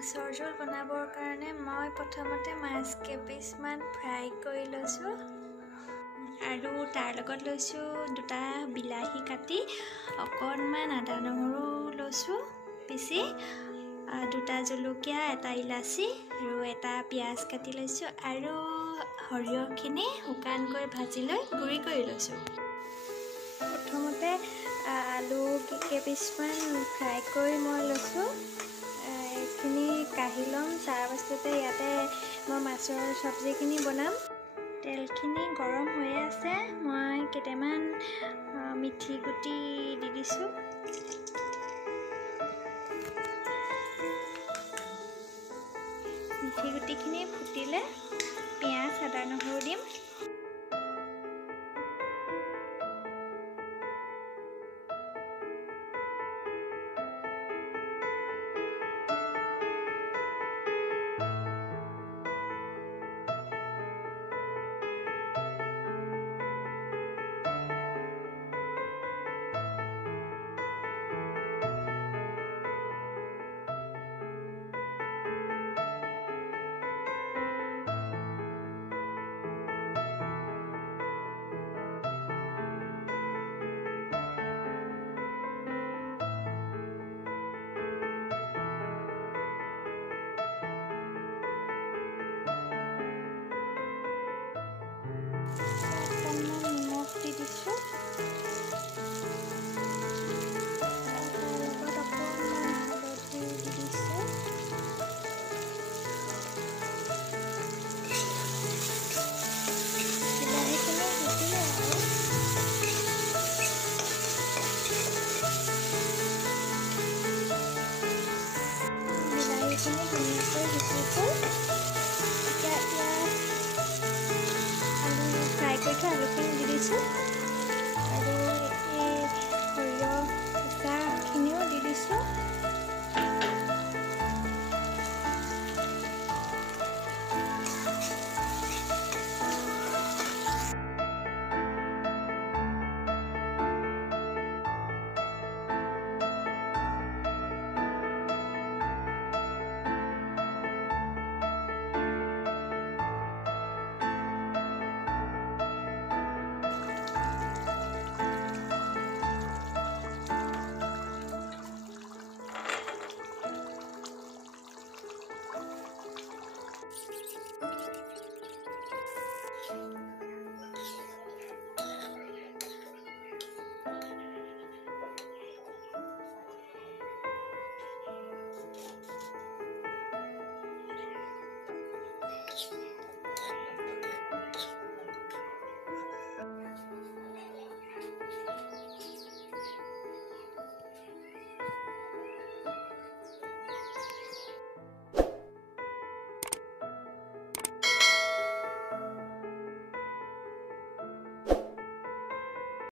মাছৰ জোল বনাবৰ কাৰণে মই প্ৰথমতে মাছ কেইপিচমান ফ্ৰাই কৰি লৈছোঁ আৰু তাৰ লগত লৈছোঁ দুটা বিলাহী কাটি অকণমান আদা নহৰু লৈছোঁ পিচি দুটা জলকীয়া এটা ইলাচি আৰু এটা পিঁয়াজ কাটি লৈছোঁ আৰু সৰিয়হখিনি শুকানকৈ ভাজি লৈ গুড়ি কৰি লৈছোঁ। প্ৰথমতে আলু কেইপিচমান ফ্ৰাই কৰি মই লৈছোঁ। এইখিনি কাঢ়ি ল'ম, তাৰপাছতে ইয়াতে মই মাছৰ চব্জিখিনি বনাম। তেলখিনি গৰম হৈ আছে, মই কেইটামান মিঠি গুটি দি দিছোঁ। মিঠি গুটিখিনি ফুটিলে পিঁয়াজ আদা নহৰু দিম।